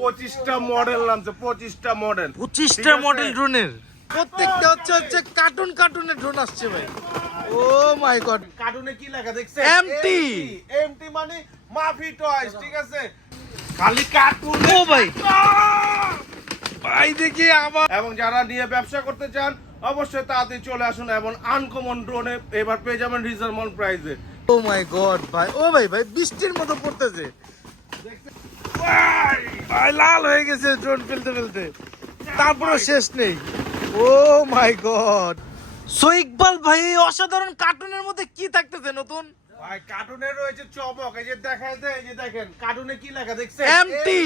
পঁচিশটা মডেল নামছে পঁচিশটা মডেল পঁচিশটা মডেল ড্রোনের প্রত্যেকটা হচ্ছে হচ্ছে কার্টুন কার্টুনের ড্রোন আসছে ভাই। ও মাই গড কার্টুনে কি লেখা দেখছেন? এমটি এমটি মানে মাফি টয়স ঠিক আছে? খালি কার্টুন ও ভাই ভাই দেখি আবার। এবং যারা নিয়ে ব্যবসা করতে চান অবশ্যই তাড়াতাড়ি চলে আসুন এবং আনকমন ড্রোনে এবার পেয়ে যাবেন রিজনেবল প্রাইসে ও মাই গড ভাই। ও ভাই ভাই বৃষ্টির মতো পড়তেছে। ভাই ভাই লাল হয়ে গেছে ড্রোন ফেলতে ফেলতে। তারপরে শেষ নেই। Oh my god. So Iqbal ভাই অসাধারণ কার্টুনের মধ্যে কি থাকতেছে নতুন? ভাই কার্টুনে রয়েছে চমক এই যে দেখায় দেয় এই যে দেখেন কার্টুনে কি লেখা দেখছেন? Empty।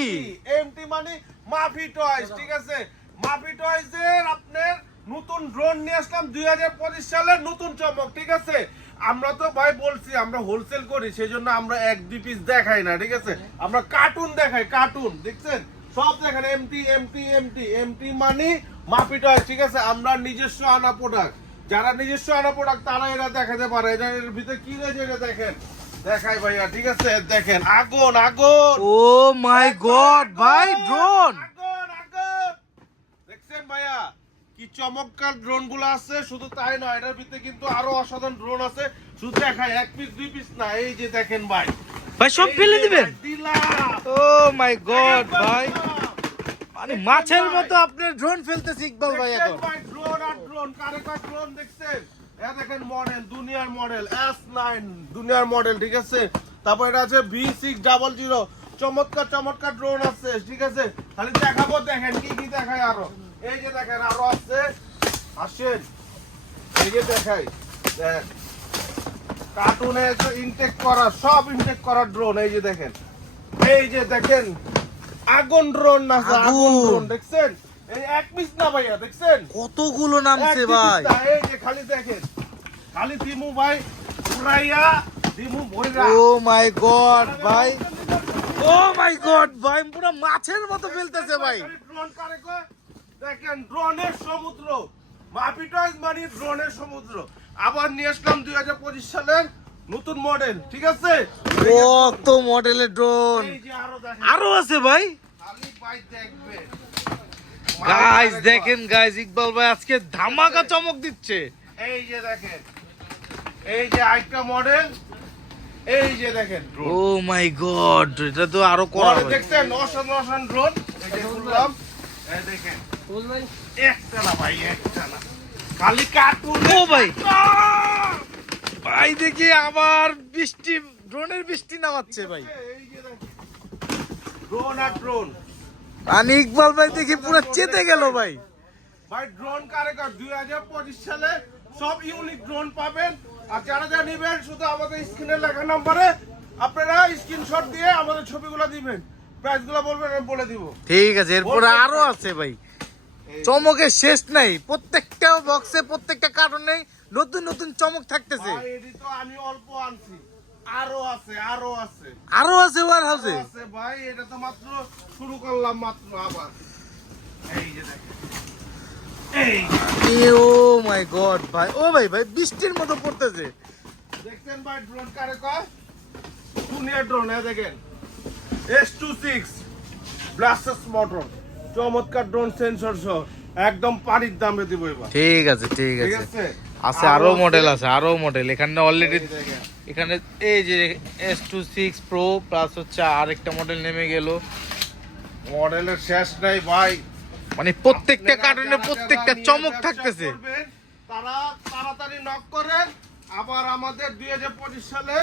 এমটি মানে মাফি টয়স ঠিক আছে? মাফি টয়স এর আপনার ড্রোন নিয়ে আসলাম দুই হাজার পঁচিশ সালের নতুন চমক, ঠিক আছে? আমরা তো ভাই বলছি, আমরা হোলসেল করি সেই জন্য আমরা এক দুই পিস দেখাই না, ঠিক আছে? আমরা কার্টুন দেখাই কার্টুন দেখছেন? সব দেখেন এমটি এমটি এমটি এমটি মানে মাফি টয়স ঠিক আছে? আমরা নিজস্ব আনা প্রোডাক্ট যারা নিজস্ব আনা প্রোডাক্ট তারা এরা দেখাতে পারে। এর ভিতরে কি রয়েছে এটা দেখেন? দেখাই ভাইয়া, ঠিক আছে? দেখেন, আগুন আগুন! ও মাই গড ভাই ড্রোন আগুন আগুন দেখছেন ভাইয়া কি চমৎকার ড্রোনগুলো আছে শুধু তাই নয় এটার ভিতরে কিন্তু আরও অসাধারণ ড্রোন আছে। শুধু দেখাই এক পিস দুই পিস না এই যে দেখেন ভাই। ভাই সব ফেলে দিবেন? ও মাই গড ভাই। মানে মাছের মতো আপনার ড্রোন ফেলতেছে ইকবাল ভাই এখন। ড্রোন আর ড্রোন কারে কার ড্রোন দেখছেন? এ দেখেন মডেল দুনিয়ার মডেল এস নাইন দুনিয়ার মডেল ঠিক আছে? তারপর এটা আছে ভি সিক্স ডাবল জিরো চমৎকার চমৎকার ড্রোন আছে ঠিক আছে? খালি দেখাবো দেখেন কি কি দেখায় আরও। এই যে দেখেন আরও আছে। আসেন। এই যে দেখাই দেখেন কার্টুনে ইনটেক করা সব ইনটেক করা ড্রোন এই যে দেখেন। এই যে দেখেন আগুন ড্রোন না আগুন। ড্রোন দেখছেন? এই এক পিস না ভাইয়া দেখছেন? কতগুলো নামছে ভাই? এই যে খালি দেখেন। খালি দিমু ভাই উড়াইয়া দিমু ভইরা ও মাই গড ভাই। ও মাই গড ভাই পুরো মাছের মতো ফেলতেছে ভাই। ড্রোন কারে কয়? দেখেন ড্রোনের সমুদ্র। মাপিটয়েস মানে ড্রোনের সমুদ্র। আবার নিয়ে আসলাম দুই হাজার পঁচিশ সালের নতুন মডেল ঠিক আছে? কত মডেলের ড্রোন আরও দেখেন। আরও আছে ভাই। খালি গাইস দেখেন গাইস ইকবাল ভাই আজকে ধামাকা চমক দিচ্ছে। এই যে দেখেন এই যে আরেকটা মডেল এই যে দেখেন ড্রোন ও মাই গড এটা তো আরও করা। দেখছেন? অসান ড্রোন এই যে খুললাম। এই দেখেন। একটা না ভাই একটা না খালি কার্টুন ও ভাই। ভাই দেখি আবার বৃষ্টি ড্রোনের বৃষ্টি নামাচ্ছে ভাই। ড্রোন আর ড্রোন আর ইকবাল ভাই দেখি পুরো চেতে গেল ভাই। ভাই ড্রোন কারেকার দুই হাজার পঁচিশ সালে সব ইউনিক ড্রোন পাবেন। আর যারা যারা নেবেন শুধু আমাদের স্ক্রিনে লেখা নম্বরে আপনারা স্ক্রিনশট দিয়ে আমাদের ছবিগুলো দিবেন। প্রাইসগুলো বলবেন আমি বলে দিব। ঠিক আছে এরপরে আরও আছে ভাই। চমকের শেষ নাই প্রত্যেকটা বক্সে প্রত্যেকটা কার্টুনে নতুন নতুন চমক থাকতেছে। এটি তো আমি অল্প আনছি। আরও আছে আরও আছে। আরও আছে ওয়ার হাউসে আছে ভাই এটা তো মাত্র শুরু করলাম মাত্র আবার। এই যে দেখেন। ও মাই গড ভাই ও ভাই ভাই বৃষ্টির মতো পড়তেছে। দেখছেন ভাই ড্রোন কারে কয়? দুনিয়ার ড্রোন এ দেখেন। S two six brushless motor চমৎকার ড্রোন সেন্সর সহ একদম পানির দামে দিব এবার। ঠিক আছে ঠিক আছে। আছে? আরও মডেল আছে? আরও মডেল এখানে অলরেডি এখানে এই যে S two six pro plus হচ্ছে আরেকটা মডেল নেমে গেল। মডেলের শেষ নাই ভাই। মানে প্রত্যেকটা কার্টুনে প্রত্যেকটা চমক থাকতেছে। তারা তাড়াতাড়ি নক করেন। আবার আমাদের দুই হাজার পঁচিশ সালে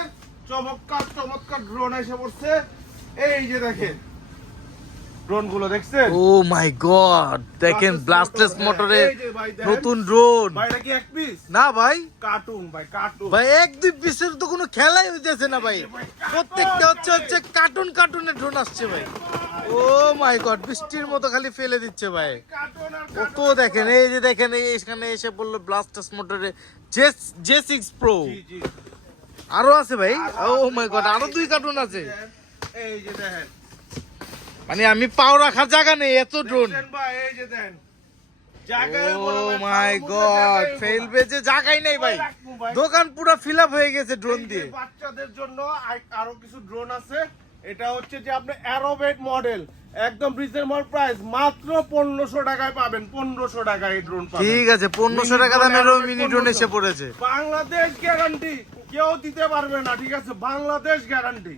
চমৎকার চমৎকার ড্রোন এসে পড়ছে। এই যে দেখেন। ড্রোনগুলো দেখছেন? ও মাই গড দেখেন ব্লাস্টলেস। নতুন ড্রোন। ভাই এটা কি এক পিস না ভাই। কার্টুন ভাই কার্টুন ভাই এক দুই পিসের তো কোনো খেলাই হইতেছে না ভাই। প্রত্যেকটা হচ্ছে হচ্ছে কার্টুন ড্রোন আসছে ভাই। ও মাই গড বৃষ্টির মতো খালি ফেলে দিচ্ছে ভাই। কত দেখেন এই যে দেখেন এই এখানে এসে বলল ব্লাস্টাস মোটরে জে জে। সিক্স প্রো আরও আছে ভাই ও মাই গড আরও দুই কার্টুন আছে। এই যে দেখেন। মানে আমি পাও রাখার জায়গা নেই এত ড্রোন ভাই এই যে দেখেন। জায়গায় ও বড় ভাই, মাই গড ফেলবে যে জায়গাই নেই ভাই। দোকান পুরো ফিল হয়ে গেছে ড্রোন দিয়ে। বাচ্চাদের জন্য আরও কিছু ড্রোন আছে। এটা হচ্ছে যে আপনি অ্যারোবেট মডেল একদম রিজনেবল প্রাইস মাত্র পনেরোশো টাকায় পাবেন। পনেরোশো টাকায় এই ড্রোন ঠিক আছে পনেরোশো টাকা মিনি ড্রোন এসে পড়েছে। বাংলাদেশ গ্যারান্টি কেউ দিতে পারবে না ঠিক আছে? বাংলাদেশ গ্যারান্টি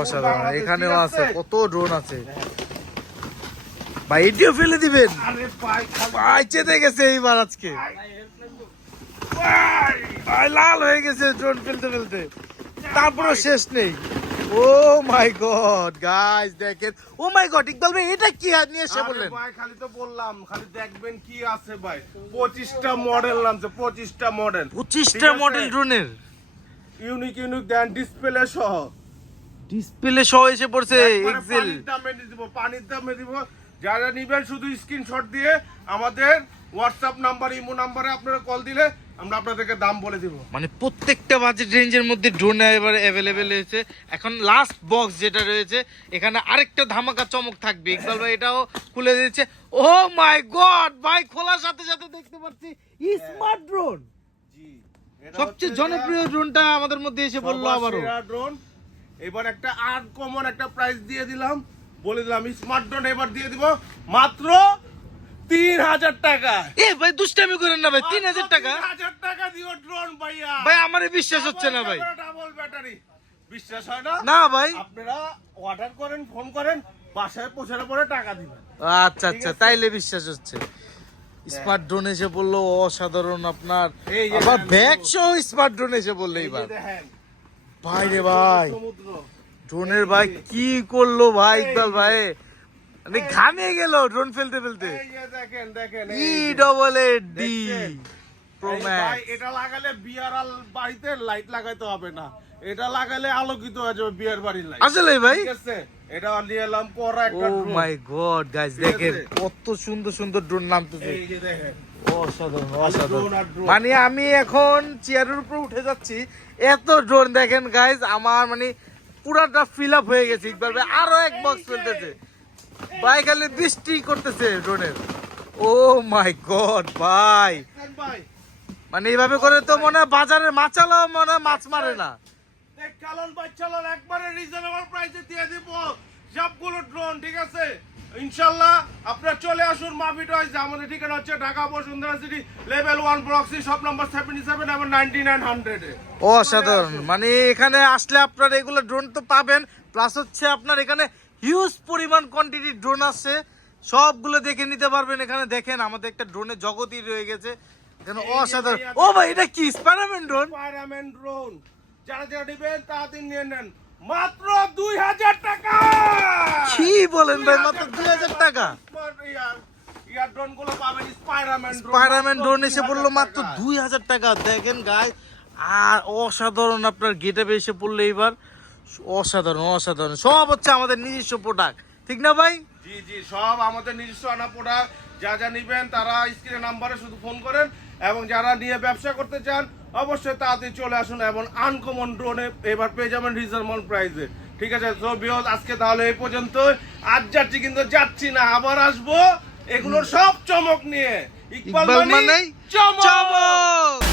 অসাধারণ। এখানেও আছে কত ড্রোন আছে। ভাই এটিও ফেলে দিবেন। ভাই চেতে গেছে এইবার আজকে। ভাই, লাল হয়ে গেছে ড্রোন ফেলতে ফেলতে। তারপরও শেষ নেই। ও মাই গড গাইস দেখেন। ও মাই গড ইকবাল ভাই এটা কি নিয়ে এসে বললেন? ভাই খালি তো বললাম খালি দেখবেন কি আছে ভাই। পঁচিশটা মডেল নামছে পঁচিশটা মডেল পঁচিশটা মডেল ড্রোনের ইউনিক ইউনিক দেন ডিসপ্লে সহ। ডিসপ্লে সহ এসে পড়ছে এক্সেল দামে দিব পানির দামে দিব যারা নিবেন শুধু স্ক্রিনশট দিয়ে আমাদের হোয়াটসঅ্যাপ নাম্বার ইমো নাম্বারে আপনারা কল দিলে আমরা আপনাদেরকে দাম বলে দিব। মানে প্রত্যেকটা বাজেট রেঞ্জের মধ্যে ড্রোন এবার অ্যাভেলেবেল হয়েছে এখন লাস্ট বক্স যেটা রয়েছে এখানে আরেকটা ধামাকা চমক থাকবে। ইকবাল ভাই এটাও খুলে দিয়েছে। ও মাই গড ভাই খোলার সাথে সাথে দেখতে পাচ্ছি স্মার্ট ড্রোন জি সবচেয়ে জনপ্রিয় ড্রোনটা আমাদের মধ্যে এসে বলল আবারও। ড্রোন এবার একটা আর কমন একটা প্রাইস দিয়ে দিলাম। বলে দিলাম স্মার্ট ড্রোন এবার দিয়ে দিব মাত্র তিন হাজার টাকা। এ ভাই দুষ্টামি করেন না ভাই তিন হাজার টাকা? হাজার টাকা দিও ড্রোন ভাইয়া। ভাই আমার বিশ্বাস হচ্ছে না ভাই। ডাবল ব্যাটারি বিশ্বাস হয় না? না ভাই। আপনারা অর্ডার করেন ফোন করেন বাসায় পৌঁছানোর পরে টাকা দিবেন। আচ্ছা আচ্ছা তাইলে বিশ্বাস হচ্ছে। স্মার্ট ড্রোন এসে বলল অসাধারণ আপনার। আবার ব্যাগ সহ স্মার্ট ড্রোন এসে বলল এইবার। দেখেন ভাই রে ভাই। ড্রোনের ভাই কি করল ভাই ইকবাল ভাই? মানে ঘামে গেল ড্রোন ফেলতে ফেলতে। দেখেন দেখেন E double A D pro max এটা লাগালে বিয়ার বাড়িতে লাইট লাগাইতে হবে না। এটা লাগালে আলোকিত হয়ে যাবে বিয়ার বাড়ির লাইট আসলে ভাই? ঠিক আছে? এটা নিয়ে এলাম ও একটা। মাই গড গাইস দেখেন কত সুন্দর সুন্দর ড্রোন নামতেছে। এই যে দেখেন। অসাধারণ অসাধারণ। মানে আমি এখন চেয়ারের উপর উঠে যাচ্ছি এত ড্রোন দেখেন গাইজ আমার মানে পুরাটা ফিল আপ হয়ে গেছে ইকবাল ভাই আরও এক বক্স ফেলতেছে ভাই খালি বৃষ্টি করতেছে ড্রোনের ও মাই গড ভাই। মানে এইভাবে করে তো মনে হয় বাজারের মাছালো মনে হয় মাছ মারে না। দেখ চালান ভাই চালান একবারে রিজনেবল প্রাইসে দিয়ে দিব। সবগুলো ড্রোন ঠিক আছে? ইনশাল্লাহ আপনারা চলে আসুন মাফি টয়েস আমাদের ঠিকানা হচ্ছে Dhaka Bashundhara city level one block C shop number seventy seven এবং নাইনটি নাইন হান্ড্রেডে অসাধারণ। মানে এখানে আসলে আপনার এগুলো ড্রোন তো পাবেন প্লাস হচ্ছে আপনার এখানে হিউজ পরিমাণ কোয়ান্টিটি ড্রোন আসছে সবগুলো দেখে নিতে পারবেন এখানে। দেখেন আমাদের একটা ড্রোনের জগতই রয়ে গেছে। এখানে অসাধারণ। ও ভাই এটা কি? স্পাইডারম্যান ড্রোন স্পাইডারম্যান ড্রোন যারা যারা নেবেন তাড়াতাড়ি নিয়ে নেন। মাত্র দুই হাজার বলেন ভাই? মাত্র দুই হাজার টাকা। স্পাইডারম্যান ড্রোন এসে পড়ল মাত্র দুই হাজার টাকা। দেখেন গাই আর অসাধারণ আপনার গেটে এসে পড়ল এইবার। অসাধারণ অসাধারণ। সব হচ্ছে আমাদের নিজস্ব প্রোডাক্ট ঠিক না ভাই? জি জি, সব আমাদের নিজস্ব আনা প্রোডাক্ট যা যা নিবেন তারা স্ক্রিনে নাম্বারে শুধু ফোন করেন এবং যারা নিয়ে ব্যবসা করতে চান, অবশ্যই তাড়াতাড়ি চলে আসুন এবং আনকমন ড্রোনে এবার পেয়ে যাবেন রিজনেবল প্রাইসে ঠিক আছে? তো বিহজ আজকে তাহলে এই পর্যন্ত আজ যাচ্ছি কিন্তু যাচ্ছি না আবার আসব। এগুলোর সব চমক নিয়ে। ইকবাল মানে চমক।